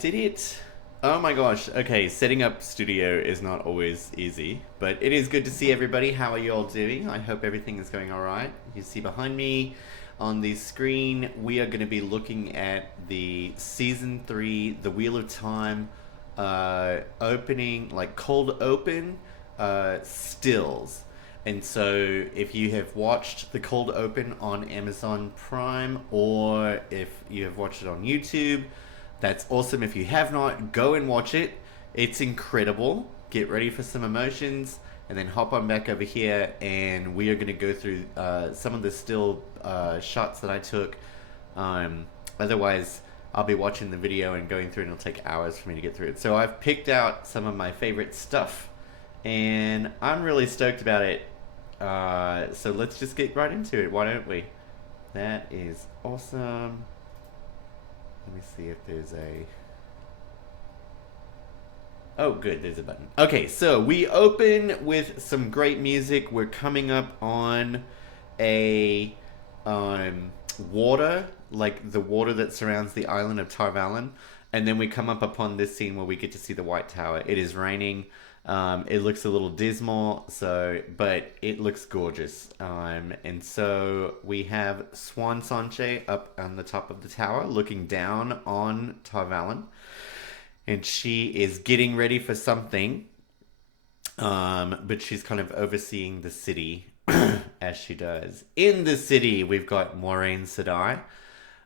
did it. Oh my gosh. Okay, setting up studio is not always easy, but it is good to see everybody. How are you all doing? I hope everything is going all right. You see behind me on the screen, we are going to be looking at the season 3, The Wheel of Time opening, like cold open stills. And so, if you have watched the cold open on Amazon Prime or if you have watched it on YouTube, that's awesome. If you have not, go and watch it. It's incredible. Get ready for some emotions and then hop on back over here and we are going to go through some of the still shots that I took. Otherwise, I'll be watching the video and going through and it'll take hours for me to get through it. So I've picked out some of my favorite stuff and I'm really stoked about it. So let's just get right into it. Why don't we? That is awesome. Let me see if there's a... Oh, good, there's a button. Okay, so we open with some great music. We're coming up on a water, like the water that surrounds the island of Tarvalon. And then we come up upon this scene where we get to see the White Tower. It is raining. It looks a little dismal, but it looks gorgeous. And so we have Swan Sanche up on the top of the tower, looking down on Tarvalon, and she is getting ready for something. But she's kind of overseeing the city as she does. In the city, we've got Moiraine Sedai.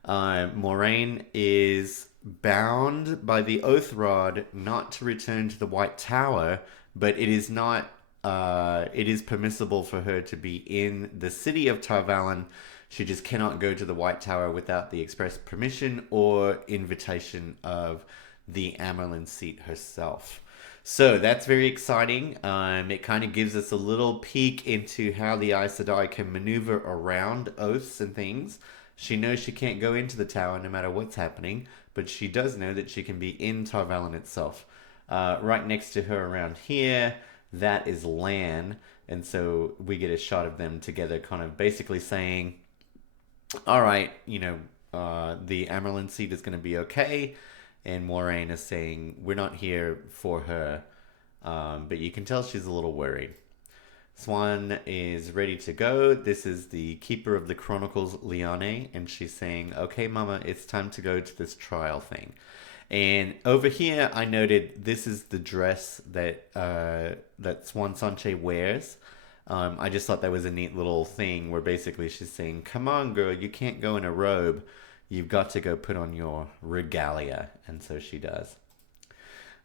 Moiraine is bound by the oath rod not to return to the White Tower, but it is not. It is permissible for her to be in the city of Tarvalon. She just cannot go to the White Tower without the express permission or invitation of the Amyrlin seat herself. So that's very exciting. It kind of gives us a little peek into how the Aes Sedai can maneuver around oaths and things. She knows she can't go into the tower no matter what's happening, but she does know that she can be in Tarvalon itself. Right next to her around here, that is Lan, and so we get a shot of them together kind of basically saying, all right, the Amyrlin seat is going to be okay, and Moiraine is saying, we're not here for her, but you can tell she's a little worried. Swan is ready to go. This is the Keeper of the Chronicles, Liane, and she's saying, okay, Mama, it's time to go to this trial thing. And over here, I noted this is the dress that Swan Sanche wears. I just thought that was a neat little thing where basically she's saying, come on, girl, you can't go in a robe. You've got to go put on your regalia. And so she does.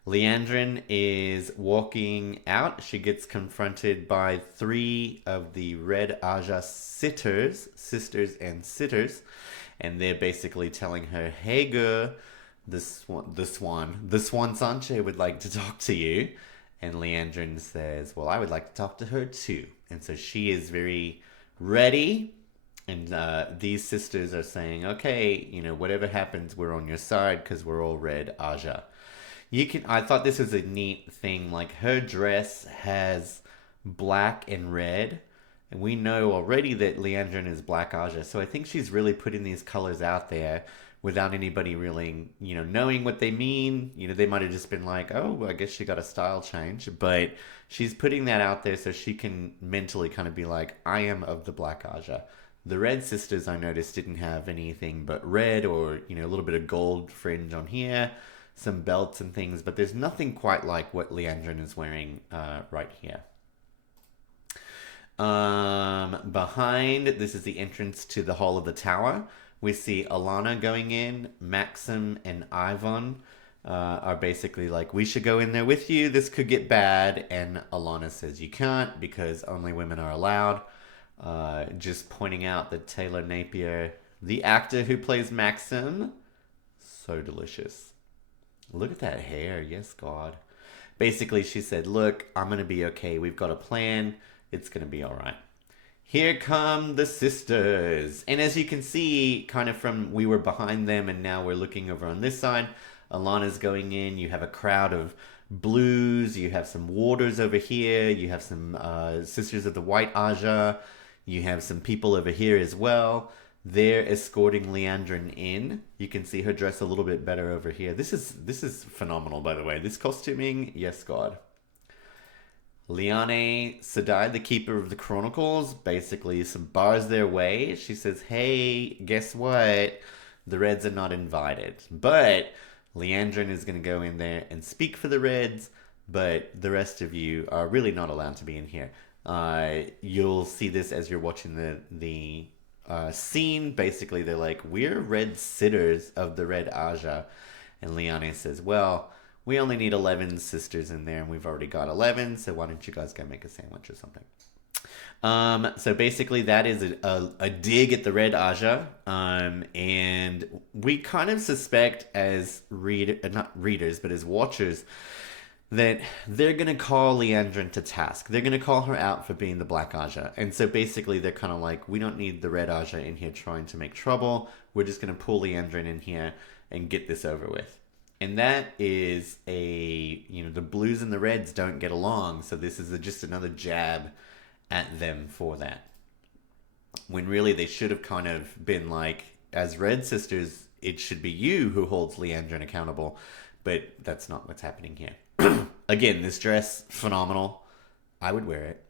Liandrin is walking out. She gets confronted by 3 of the Red Aja sitters, sisters and sitters, and they're basically telling her, hey girl, the Swan Sanche would like to talk to you. And Liandrin says, well, I would like to talk to her too. And so she is very ready. And these sisters are saying, okay, whatever happens, we're on your side because we're all Red Aja. I thought this was a neat thing. Like, her dress has black and red, and we know already that Liandrin is Black Aja. So I think she's really putting these colors out there without anybody really, knowing what they mean. They might have just been like, oh, I guess she got a style change. But she's putting that out there so she can mentally kind of be like, I am of the Black Aja. The Red Sisters, I noticed, didn't have anything but red or, a little bit of gold fringe on here, some belts and things, but there's nothing quite like what Liandrin is wearing right here. Behind, this is the entrance to the Hall of the Tower. We see Alana going in. Maxim and Ivan are basically like, we should go in there with you. This could get bad. And Alana says you can't because only women are allowed. Just pointing out that Taylor Napier, the actor who plays Maxim, so delicious. Look at that hair. Yes, God. Basically, she said, look, I'm going to be okay. We've got a plan. It's going to be all right. Here come the sisters. And as you can see, kind of from we were behind them and now we're looking over on this side, Alana's going in. You have a crowd of blues. You have some warders over here. You have some Sisters of the White Aja. You have some people over here as well. They're escorting Leandrin in. You can see her dress a little bit better over here. This is phenomenal, by the way. This costuming, yes, God. Liane Sedai, the keeper of the Chronicles, basically some bars their way. She says, hey, guess what? The Reds are not invited. But Leandrin is going to go in there and speak for the Reds, but the rest of you are really not allowed to be in here. You'll see this as you're watching the scene. Basically, they're like, we're Red Sitters of the Red Aja. And Liane says, well, we only need 11 sisters in there, and we've already got 11, so why don't you guys go make a sandwich or something? So basically that is a dig at the Red Aja, and we kind of suspect as not readers, but as watchers, that they're going to call Leandrin to task. They're going to call her out for being the Black Aja. And so basically they're kind of like, we don't need the Red Aja in here trying to make trouble. We're just going to pull Leandrin in here and get this over with. And that is the Blues and the Reds don't get along, so this is just another jab at them for that. When really they should have kind of been like, as Red Sisters, it should be you who holds Leandrin accountable, but that's not what's happening here. Again, this dress, phenomenal. I would wear it.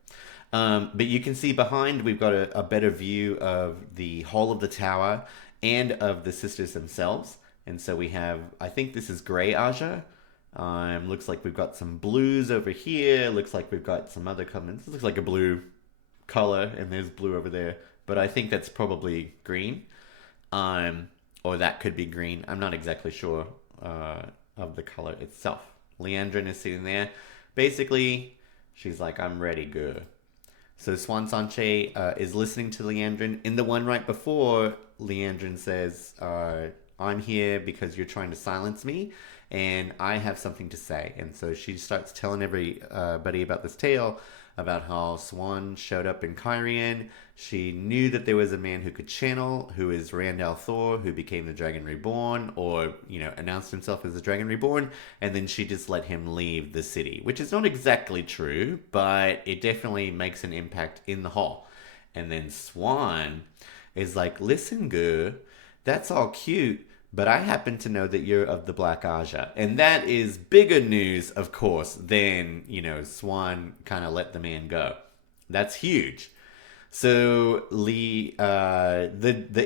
But you can see behind, we've got a better view of the whole of the tower and of the sisters themselves. And so we have, I think this is Grey Aja. Looks like we've got some blues over here. Looks like we've got some other colors. This looks like a blue color, and there's blue over there. But I think that's probably green. Or that could be green. I'm not exactly sure of the color itself. Leandrin is sitting there. Basically, she's like, I'm ready, go. So Siuan Sanche is listening to Leandrin. In the one right before, Leandrin says, I'm here because you're trying to silence me, and I have something to say. And so she starts telling everybody about this tale, about how Siuan showed up in Cairhien. She knew that there was a man who could channel, who is Rand al'Thor, who became the Dragon Reborn, or, announced himself as the Dragon Reborn, and then she just let him leave the city, which is not exactly true, but it definitely makes an impact in the hall. And then Siuan is like, listen, girl, that's all cute, but I happen to know that you're of the Black Aja. And that is bigger news, of course, than, Siuan kind of let the man go. That's huge. So the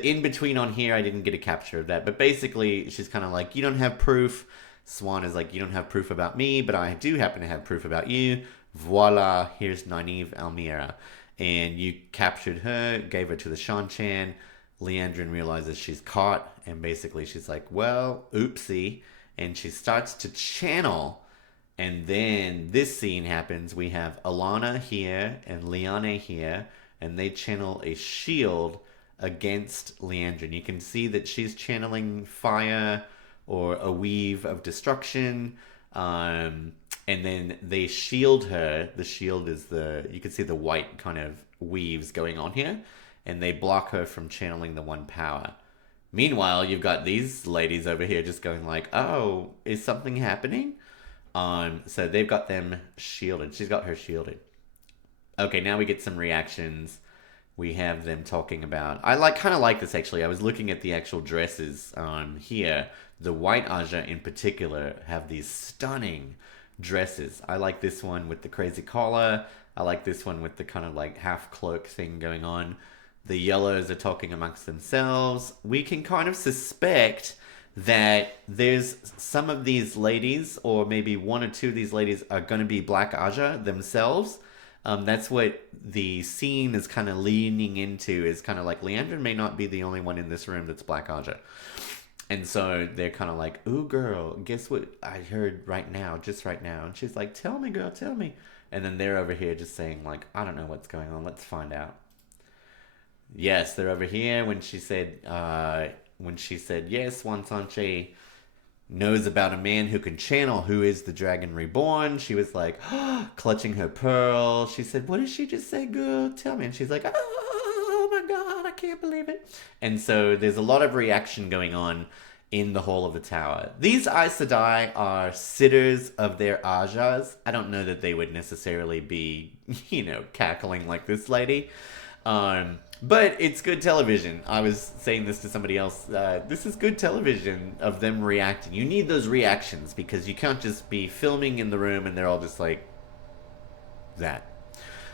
in-between on here, I didn't get a capture of that. But basically, she's kind of like, you don't have proof. Siuan is like, you don't have proof about me, but I do happen to have proof about you. Voila, here's Nynaeve Almira. And you captured her, gave her to the Shan-Chan. Leandrin realizes she's caught, and basically she's like, well, oopsie. And she starts to channel, and then this scene happens. We have Alanna here and Liane here, and they channel a shield against Leandrin. You can see that she's channeling fire or a weave of destruction, and then they shield her. The shield is you can see the white kind of weaves going on here, and they block her from channeling the one power. Meanwhile, you've got these ladies over here just going like, oh, is something happening? So they've got them shielded. She's got her shielded. Okay, now we get some reactions. We have them talking about... I kind of like this, actually. I was looking at the actual dresses here. The White Aja, in particular, have these stunning dresses. I like this one with the crazy collar. I like this one with the kind of like half cloak thing going on. The yellows are talking amongst themselves. We can kind of suspect that there's some of these ladies, or maybe one or two of these ladies, are going to be Black Aja themselves. That's what the scene is kind of leaning into, is kind of like, Leandrin may not be the only one in this room that's Black Aja. And so they're kind of like, ooh, girl, guess what I heard right now, just right now. And she's like, tell me, girl, tell me. And then they're over here just saying like, I don't know what's going on. Let's find out. Yes, they're over here when she said, yes, Siuan Sanche knows about a man who can channel, who is the Dragon Reborn. She was like, clutching her pearl. She said, what did she just say, girl? Tell me. And she's like, oh my God, I can't believe it. And so there's a lot of reaction going on in the Hall of the Tower. These Aes Sedai are sitters of their Ajas. I don't know that they would necessarily be, cackling like this lady. But it's good television. I was saying this to somebody else. This is good television of them reacting. You need those reactions because you can't just be filming in the room and they're all just like that.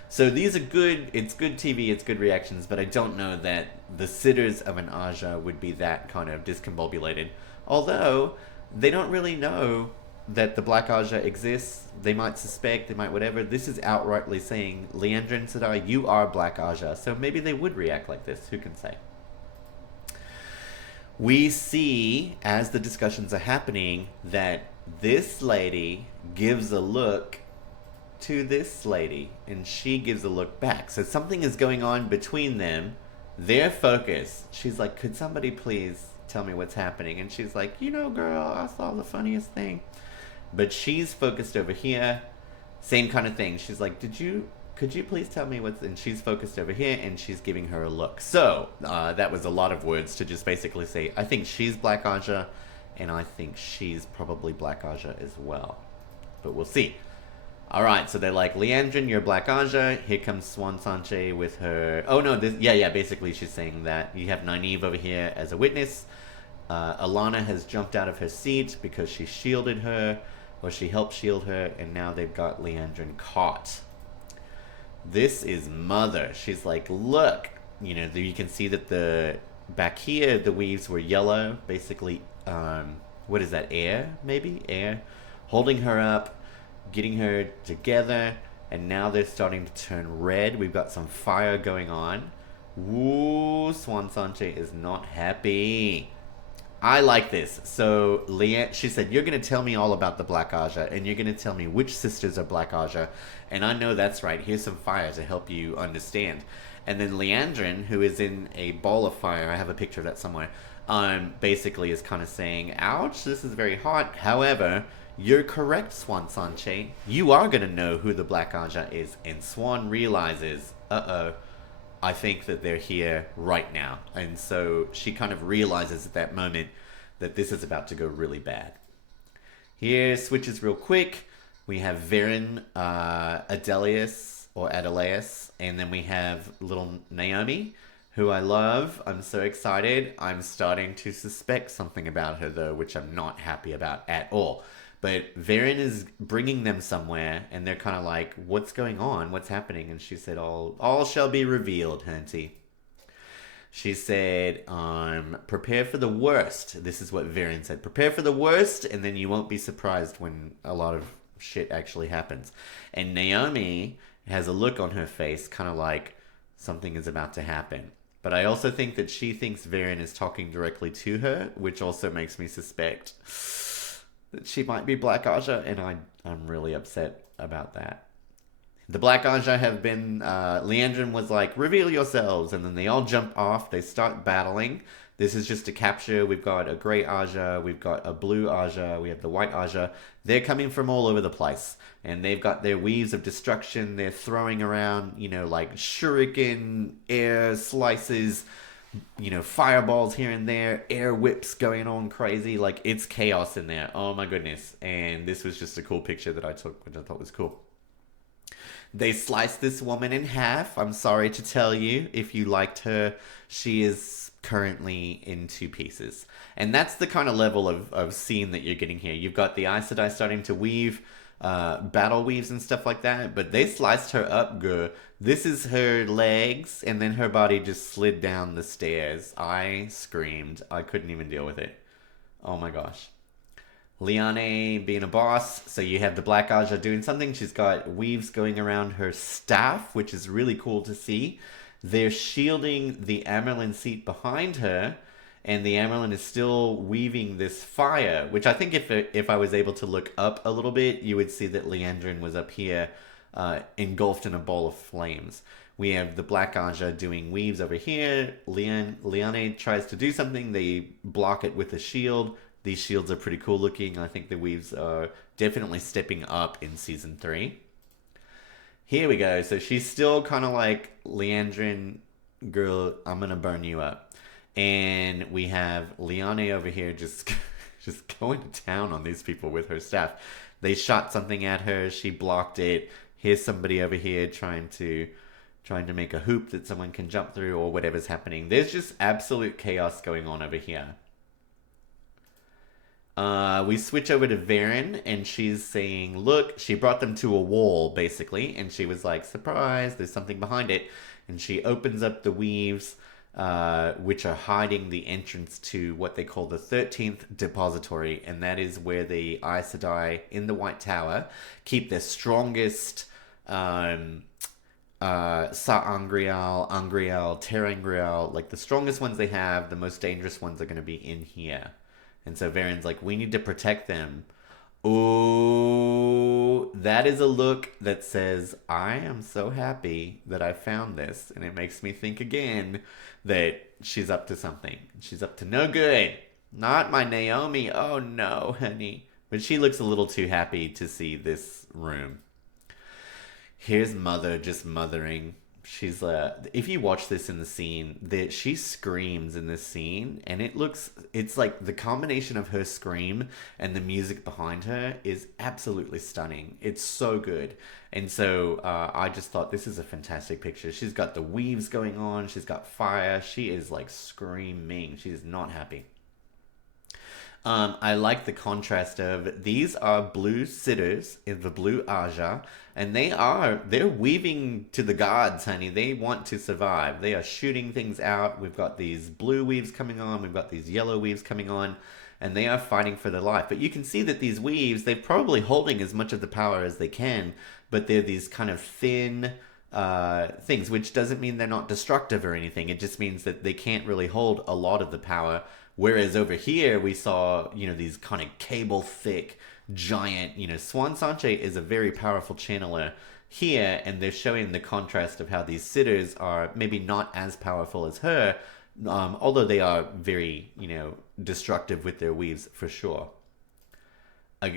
So these are good. It's good TV. It's good reactions. But I don't know that the sitters of an Aja would be that kind of discombobulated. Although they don't really know that the Black Aja exists. They might suspect. They might whatever. This is outrightly saying, Leandra and Sadai, you are Black Aja. So maybe they would react like this. Who can say? We see as the discussions are happening that this lady gives a look to this lady and she gives a look back. So something is going on between them. Their focus. She's like, could somebody please tell me what's happening? And she's like, you know, girl, I saw the funniest thing. But she's focused over here. Same kind of thing. She's like, could you please tell me what's, and she's focused over here and she's giving her a look. So that was a lot of words to just basically say, I think she's Black Aja and I think she's probably Black Aja as well. But we'll see. All right, so they're like, Leandrin, you're Black Aja. Here comes Swan Sanche with her. Oh no, basically she's saying that you have Nynaeve over here as a witness. Alana has jumped out of her seat because she shielded her, or she helped shield her, and now they've got Leandrin caught. This is Mother. She's like, look, you know, you can see that the back here the weaves were yellow, basically. What is that? Air, maybe air, holding her up. Getting her together, and now they're starting to turn red. We've got some fire going on. Woo, Swan Sanche is not happy. I like this. So she said, you're going to tell me all about the Black Aja, and you're going to tell me which sisters are Black Aja. And I know that's right. Here's some fire to help you understand. And then Leandrin, who is in a ball of fire, I have a picture of that somewhere, basically is kind of saying, ouch, this is very hot. However, you're correct, Swan Sanche. You are going to know who the Black Aja is. And Swan realizes, I think that they're here right now. And so she kind of realizes at that moment that this is about to go really bad. Here, switches real quick. We have Verin, Adeleus, or Adeleus. And then we have little Naomi, who I love. I'm so excited. I'm starting to suspect something about her, though, which I'm not happy about at all. But Verin is bringing them somewhere, and they're kind of like, what's going on? What's happening? And she said, all shall be revealed, Hunty. She said, prepare for the worst. This is what Verin said. Prepare for the worst, and then you won't be surprised when a lot of shit actually happens. And Naomi has a look on her face, kind of like something is about to happen. But I also think that she thinks Verin is talking directly to her, which also makes me suspect that she might be Black Aja, and I'm really upset about that. The Black Aja have been, Leandrin was like, reveal yourselves, and then they all jump off, they start battling. This is just a capture. We've got a grey Aja, we've got a blue Aja, we have the white Aja. They're coming from all over the place, and they've got their weaves of destruction. They're throwing around, you know, like shuriken, air slices, you know, fireballs here and there, air whips going on crazy. Like, it's chaos in there. Oh my goodness. And this was just a cool picture that I took, which I thought was cool. They sliced this woman in half. I'm sorry to tell you, if you liked her, she is currently in 2 pieces. And that's the kind of level of scene that you're getting here. You've got the Aes Sedai starting to weave, battle weaves and stuff like that, but they sliced her up good. This is her legs, and then her body just slid down the stairs. I screamed. I couldn't even deal with it. Oh my gosh. Liane being a boss, so you have the Black Aja doing something. She's got weaves going around her staff, which is really cool to see. They're shielding the Amyrlin seat behind her, and the Amyrlin is still weaving this fire, which I think if I was able to look up a little bit, you would see that Leandrin was up here, engulfed in a ball of flames. We have the Black Aja doing weaves over here. Liane tries to do something. They block it with a shield. These shields are pretty cool looking. I think the weaves are definitely stepping up in Season 3. Here we go. So she's still kind of like, Leandrin, girl, I'm going to burn you up. And we have Liane over here just going to town on these people with her staff. They shot something at her. She blocked it. Here's somebody over here trying to trying to make a hoop that someone can jump through or whatever's happening. There's just absolute chaos going on over here. We switch over to Varen, and she's saying, look, she brought them to a wall, basically, and she was like, surprise, there's something behind it. And she opens up the weaves, which are hiding the entrance to what they call the 13th Depository, and that is where the Aes Sedai in the White Tower keep their strongest Sa'angreal, Angreal, ter'angreal, like the strongest ones they have, the most dangerous ones are going to be in here. And so Varen's like, we need to protect them. Oh, that is a look that says, I am so happy that I found this. And it makes me think again that she's up to something. She's up to no good. Not my Naomi. Oh no, honey. But she looks a little too happy to see this room. Here's Mother just mothering. She's if you watch this in the scene, that she screams in this scene, and it's like the combination of her scream and the music behind her is absolutely stunning. It's so good. And so I just thought this is a fantastic picture. She's got the weaves going on, she's got fire, she is like screaming. She's not happy. I like the contrast of these are blue sitters in the blue Aja, and they're weaving to the gods, honey. They want to survive. They are shooting things out. We've got these blue weaves coming on, we've got these yellow weaves coming on, and they are fighting for their life. But you can see that these weaves, they're probably holding as much of the power as they can, but they're these kind of thin things, which doesn't mean they're not destructive or anything. It just means that they can't really hold a lot of the power. Whereas over here, we saw, these kind of cable thick, giant, Swan Sanche is a very powerful channeler here, and they're showing the contrast of how these sitters are maybe not as powerful as her, although they are very, destructive with their weaves for sure.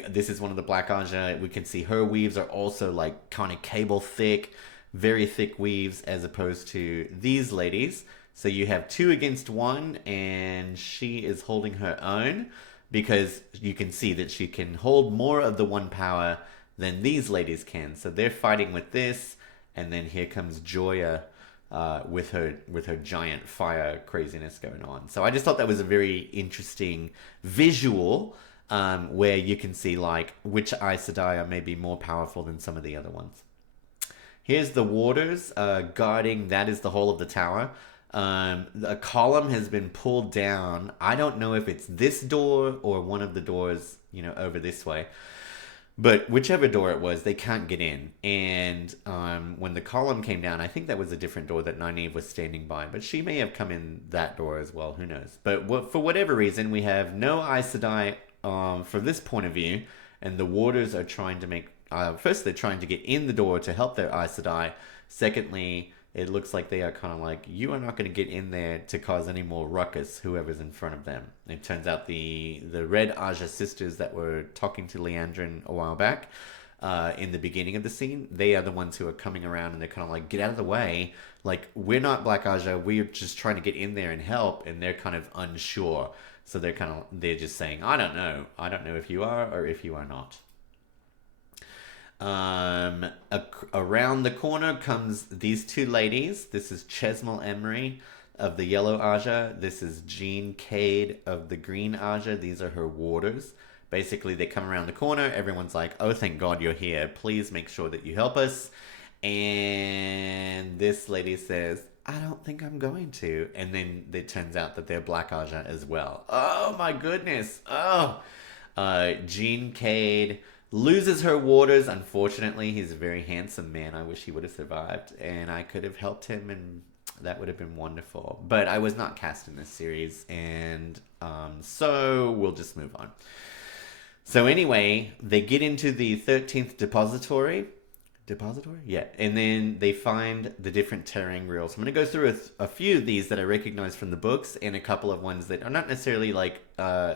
This is one of the Black Aja. We can see her weaves are also like kind of cable thick, very thick weaves, as opposed to these ladies. So you have 2 against 1, and she is holding her own because you can see that she can hold more of the 1 power than these ladies can. So they're fighting with this, and then here comes Joya with her giant fire craziness going on. So I just thought that was a very interesting visual where you can see like which Aes Sedai are maybe more powerful than some of the other ones. Here's the warders guarding, that is the whole of the tower. A column has been pulled down. I don't know if it's this door or one of the doors, over this way. But whichever door it was, they can't get in. And when the column came down, I think that was a different door that Nynaeve was standing by. But she may have come in that door as well. Who knows? But for whatever reason, we have no Aes Sedai from this point of view. And the warders are trying to make... first, they're trying to get in the door to help their Aes Sedai. Secondly... it looks like they are kind of like, you are not going to get in there to cause any more ruckus, whoever's in front of them. It turns out the Red Aja sisters that were talking to Liandrin a while back, in the beginning of the scene, they are the ones who are coming around and they're kind of like, get out of the way. Like, we're not Black Aja, we're just trying to get in there and help, and they're kind of unsure. So they're just saying, I don't know if you are or if you are not. Around the corner comes these 2 ladies. This is Chesmal Emry of the Yellow Aja. This is Jean Cade of the Green Aja. These are her warders. Basically, they come around the corner. Everyone's like, oh, thank God you're here. Please make sure that you help us. And this lady says, I don't think I'm going to. And then it turns out that they're Black Aja as well. Oh, my goodness. Oh. Jean Cade... loses her warders. Unfortunately, he's a very handsome man. I wish he would have survived, and I could have helped him, and that would have been wonderful. But I was not cast in this series, and so we'll just move on. So anyway, they get into the 13th Depository. Depository? Yeah. And then they find the different ter'angreals. So I'm going to go through a few of these that I recognize from the books and a couple of ones that are not necessarily like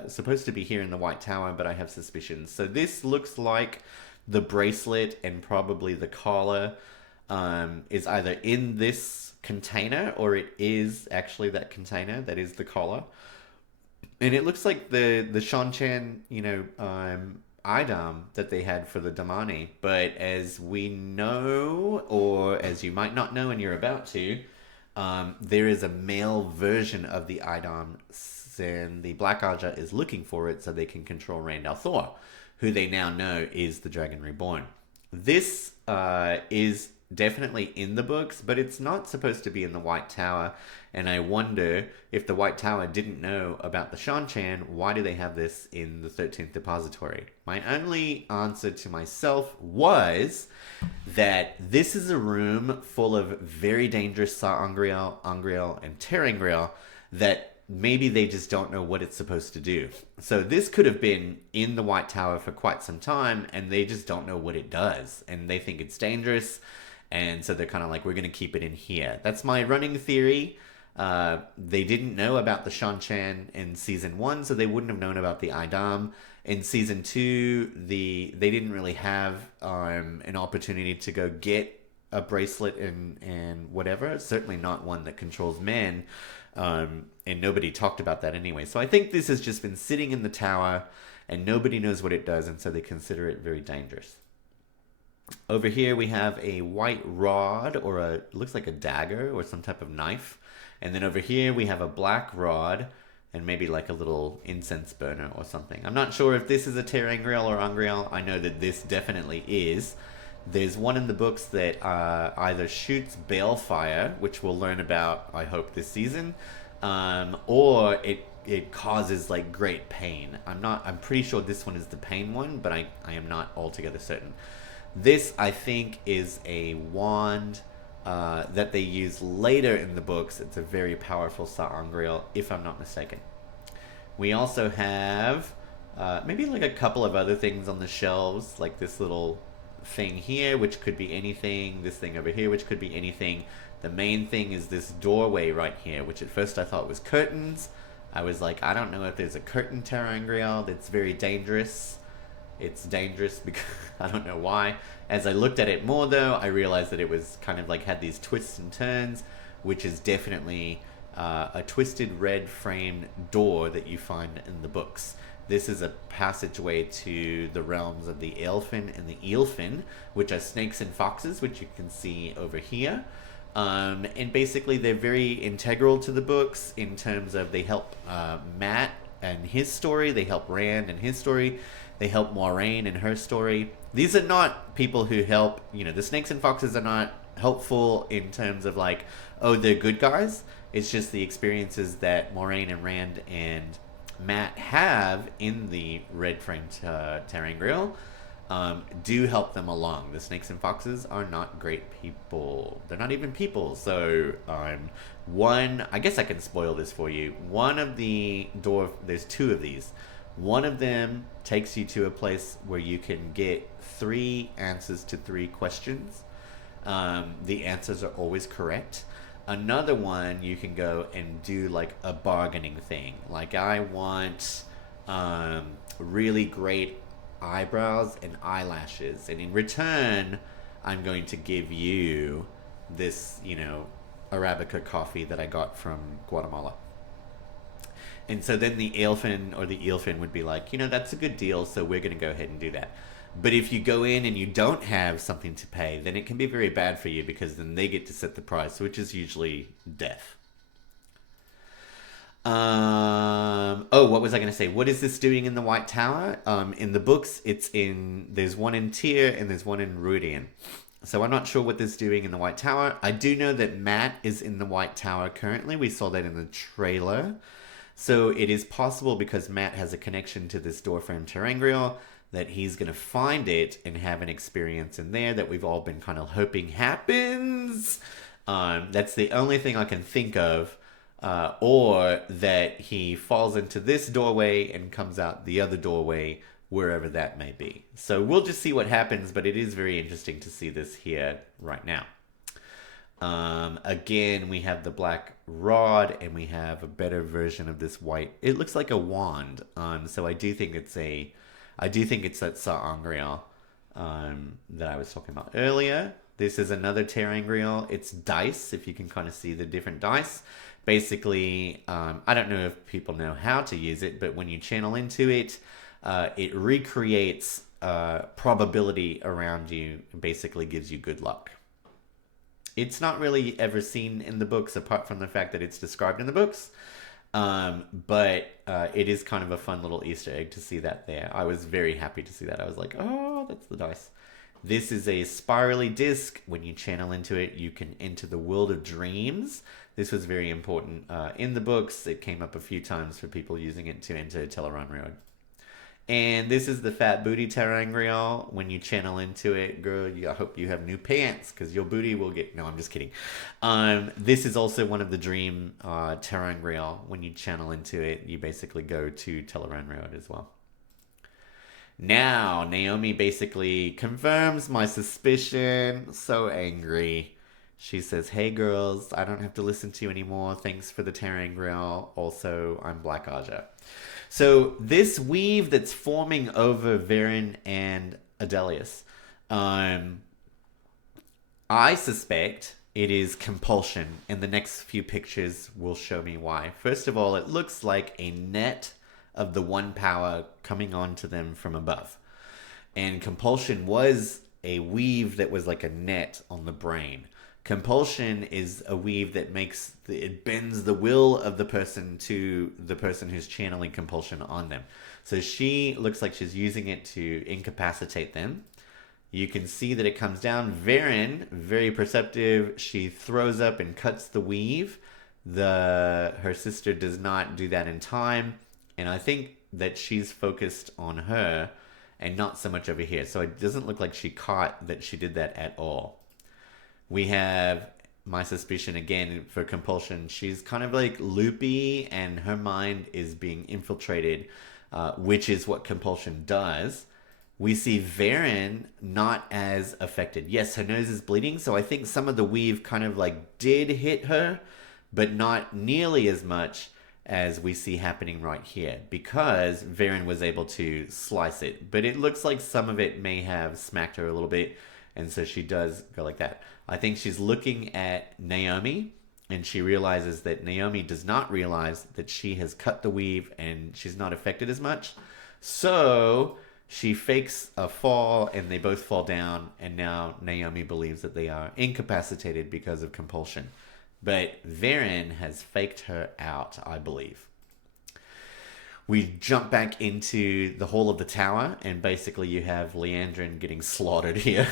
supposed to be here in the White Tower, but I have suspicions. So this looks like the bracelet and probably the collar is either in this container or it is actually that container that is the collar. And it looks like the Seanchan, Idam that they had for the Damani. But as we know, or as you might not know and you're about to, there is a male version of the Idam, and the Black Aja is looking for it so they can control Rand al'Thor, who they now know is the Dragon Reborn. This is definitely in the books, but it's not supposed to be in the White Tower. And I wonder if the White Tower didn't know about the Shan-Chan, why do they have this in the 13th Depository? My only answer to myself was that this is a room full of very dangerous sa'angreal, angreal, and ter'angreal that maybe they just don't know what it's supposed to do. So this could have been in the White Tower for quite some time, and they just don't know what it does. And they think it's dangerous, and so they're kind of like, we're going to keep it in here. That's my running theory. They didn't know about the Shan-Chan in Season 1, so they wouldn't have known about the Idam. In Season 2, they didn't really have an opportunity to go get a bracelet and whatever. Certainly not one that controls men. And nobody talked about that anyway. So I think this has just been sitting in the tower, and nobody knows what it does, and so they consider it very dangerous. Over here we have a white rod, or it looks like a dagger or some type of knife. And then over here we have a black rod and maybe like a little incense burner or something. I'm not sure if this is a ter'angreal or angreal. I know that this definitely is. There's one in the books that either shoots balefire, which we'll learn about, I hope, this season, or it causes like great pain. I'm pretty sure this one is the pain one, but I am not altogether certain. This, I think, is a wand that they use later in the books. It's a very powerful sa'angreal, if I'm not mistaken. We also have maybe like a couple of other things on the shelves, like this little thing here, which could be anything. This thing over here, which could be anything. The main thing is this doorway right here, which at first I thought was curtains. I was like, I don't know if there's a curtain ter'angreal that's very dangerous. It's dangerous because I don't know why. As I looked at it more though, I realized that it was kind of like had these twists and turns, which is definitely a twisted red framed door that you find in the books. This is a passageway to the realms of the Aelfinn and the Eelfinn, which are snakes and foxes, which you can see over here. And basically they're very integral to the books in terms of they help Mat and his story, they help Rand and his story, they help Moiraine and her story. These are not people who help, the snakes and foxes are not helpful in terms of like, oh, they're good guys. It's just the experiences that Moiraine and Rand and Mat have in the red framed ter'angreal do help them along. The snakes and foxes are not great people. They're not even people. So I guess I can spoil this for you. One of the there's two of these. One of them takes you to a place where you can get 3 answers to 3 questions. The answers are always correct. Another one, you can go and do like a bargaining thing. Like, I want really great eyebrows and eyelashes, and in return, I'm going to give you this, Arabica coffee that I got from Guatemala. And so then the Aelfinn or the Eelfinn would be like, that's a good deal, so we're going to go ahead and do that. But if you go in and you don't have something to pay, then it can be very bad for you, because then they get to set the price, which is usually death. What was I going to say? What is this doing in the White Tower? In the books, there's one in Tyr and there's one in Rhuidean. So I'm not sure what this is doing in the White Tower. I do know that Mat is in the White Tower currently. We saw that in the trailer. So it is possible, because Mat has a connection to this door frame ter'angreal, that he's going to find it and have an experience in there that we've all been kind of hoping happens. That's the only thing I can think of. Or that he falls into this doorway and comes out the other doorway, wherever that may be. So we'll just see what happens, but it is very interesting to see this here right now. Again, we have the black rod, and we have a better version of this white. It looks like a wand. So I do think it's that sa'angreal that I was talking about earlier. This is another ter'angreal. It's dice, if you can kind of see the different dice. Basically, I don't know if people know how to use it, but when you channel into it, It recreates probability around you and basically gives you good luck. It's not really ever seen in the books apart from the fact that it's described in the books. But it is kind of a fun little Easter egg to see that there. I was very happy to see that. I was like, oh, that's the dice. This is a spirally disc. When you channel into it, you can enter the world of dreams. This was very important in the books. It came up a few times for people using it to enter Tel'aran'rhiod. And this is the Fat Booty ter'angreal. When you channel into it, girl, I hope you have new pants because your booty will get... No, I'm just kidding. This is also one of the dream ter'angreal. When you channel into it, you basically go to Tel'aran'rhiod as well. Now, Naomi basically confirms my suspicion. So angry. She says, hey girls, I don't have to listen to you anymore. Thanks for the ter'angreal. Also, I'm Black Aja. So this weave that's forming over Verin and Adelius, I suspect it is compulsion, and the next few pictures will show me why. First of all, it looks like a net of the one power coming onto them from above. And compulsion was a weave that was like a net on the brain. Compulsion is a weave that it bends the will of the person to the person who's channeling compulsion on them. So she looks like she's using it to incapacitate them. You can see that it comes down. Verin, very perceptive. She throws up and cuts the weave. Her sister does not do that in time. And I think that she's focused on her and not so much over here. So it doesn't look like she caught that she did that at all. We have my suspicion again for compulsion. She's kind of like loopy and her mind is being infiltrated, which is what compulsion does. We see Verin not as affected. Yes, her nose is bleeding, so I think some of the weave kind of like did hit her, but not nearly as much as we see happening right here because Verin was able to slice it. But it looks like some of it may have smacked her a little bit, and so she does go like that. I think she's looking at Naomi, and she realizes that Naomi does not realize that she has cut the weave and she's not affected as much. So she fakes a fall, and they both fall down, and now Naomi believes that they are incapacitated because of compulsion. But Verin has faked her out, I believe. We jump back into the Hall of the Tower, and basically you have Liandrin getting slaughtered here.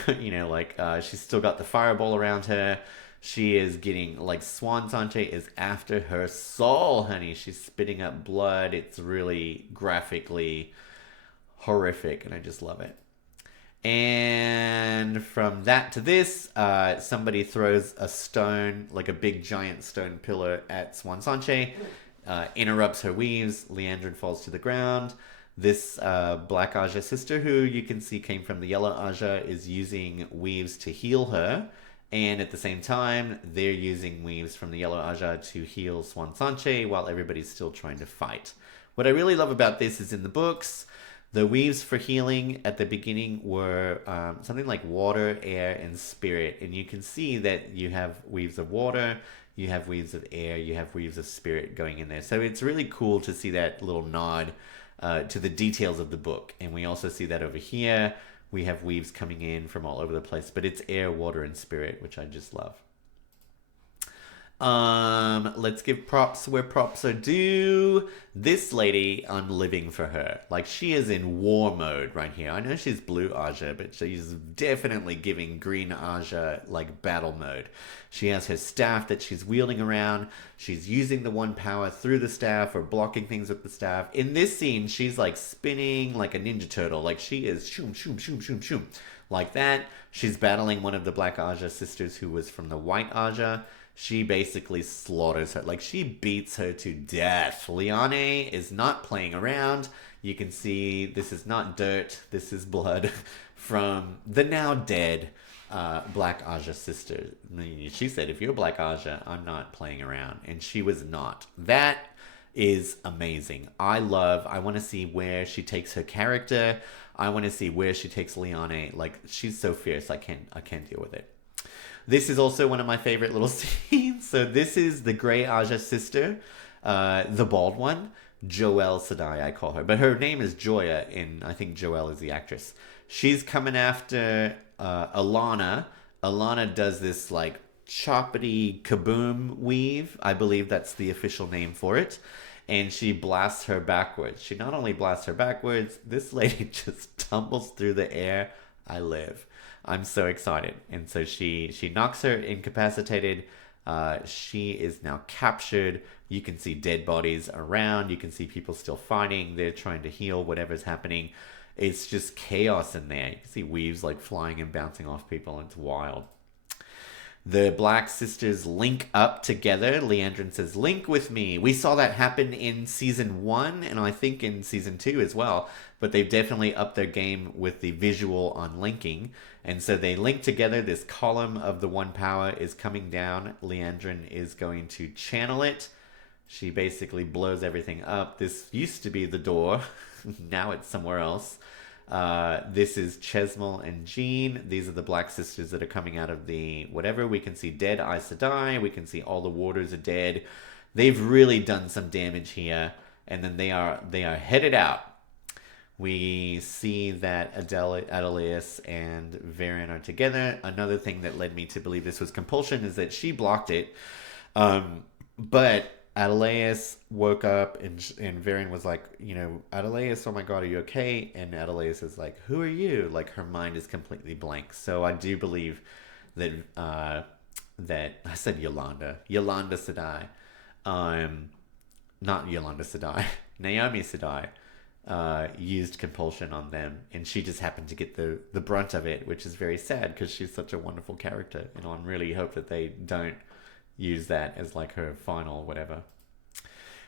She's still got the fireball around her. She is getting, Swan Sanche is after her soul, honey. She's spitting up blood. It's really graphically horrific, and I just love it. And from that to this, somebody throws a stone, like a big giant stone pillar at Swan Sanche. Interrupts her weaves. Liandrin falls to the ground. This Black Aja sister, who you can see came from the Yellow Aja, is using weaves to heal her. And at the same time, they're using weaves from the Yellow Aja to heal Swan Sanche while everybody's still trying to fight. What I really love about this is in the books, the weaves for healing at the beginning were something like water, air, and spirit. And you can see that you have weaves of water, you have weaves of air, you have weaves of spirit going in there. So it's really cool to see that little nod to the details of the book. And we also see that over here. We have weaves coming in from all over the place. But it's air, water, and spirit, which I just love. Let's give props where props are due. This lady, I'm living for her. She is in war mode right here. I know she's blue Aja, but she's definitely giving green Aja battle mode. She has her staff that she's wielding around. She's using the one power through the staff or blocking things with the staff. In this scene, she's spinning like a ninja turtle. She is shoom, shoom, shoom, shoom, shoom. Like that. She's battling one of the Black Aja sisters who was from the White Aja. She basically slaughters her. She beats her to death. Liane is not playing around. You can see this is not dirt. This is blood from the now dead Black Aja sister. She said, if you're Black Aja, I'm not playing around. And she was not. That is amazing. I want to see where she takes her character. I want to see where she takes Liane. She's so fierce. I can't deal with it. This is also one of my favorite little scenes. So this is the Grey Aja sister, the bald one. Joelle Sedai, I call her. But her name is Joya, and I think Joelle is the actress. She's coming after Alana. Alana does this like choppity kaboom weave. I believe that's the official name for it. And she blasts her backwards. She not only blasts her backwards, this lady just tumbles through the air. I live. I'm so excited. And so she knocks her incapacitated. She is now captured. You can see dead bodies around. You can see people still fighting. They're trying to heal whatever's happening. It's just chaos in there. You can see weaves like flying and bouncing off people. It's wild. The Black Sisters link up together. Liandrin says, "Link with me." We saw that happen in season 1 and I think in season 2 as well. But they've definitely upped their game with the visual on linking. And so they link together. This column of the one power is coming down. Liandrin is going to channel it. She basically blows everything up. This used to be the door. Now it's somewhere else. This is Chesmal and Jean. These are the Black Sisters that are coming out of the whatever. We can see dead Aes Sedai. We can see all the warders are dead. They've really done some damage here. And then they are headed out. We see that Adeleas and Varian are together. Another thing that led me to believe this was compulsion is that she blocked it. But Adeleas woke up and Varian was like, Adeleas, oh my god, are you okay? And Adeleas is like, who are you? Like, her mind is completely blank. So I do believe that that I said Yolanda Sedai, not Yolanda Sedai, Naomi Sedai, used compulsion on them, and she just happened to get the brunt of it, which is very sad because she's such a wonderful character, and I really hope that they don't use that as like her final whatever.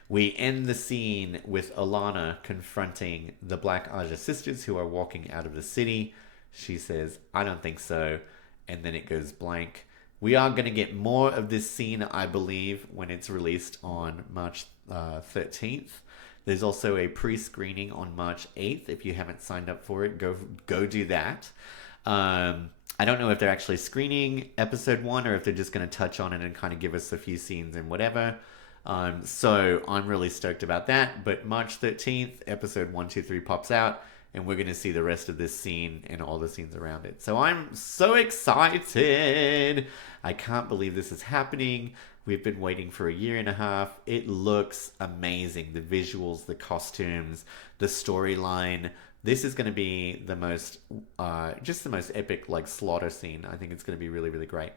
We end the scene with Alana confronting the Black Aja sisters who are walking out of the city. She says, "I don't think so," and then it goes blank. We are going to get more of this scene, I believe, when it's released on March 13th. There's also a pre-screening on March 8th. If you haven't signed up for it, go do that. I don't know if they're actually screening episode 1 or if they're just going to touch on it and kind of give us a few scenes and whatever. So I'm really stoked about that. But March 13th, episode 1, 2, 3 pops out, and we're going to see the rest of this scene and all the scenes around it. So I'm so excited. I can't believe this is happening. We've been waiting for a year and a half. It looks amazing. The visuals, the costumes, the storyline. This is going to be the most, just the most epic, like, slaughter scene. I think it's going to be really, really great.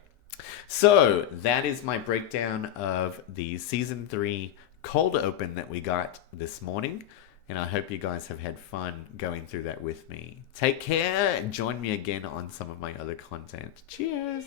So that is my breakdown of the season 3 cold open that we got this morning. And I hope you guys have had fun going through that with me. Take care and join me again on some of my other content. Cheers!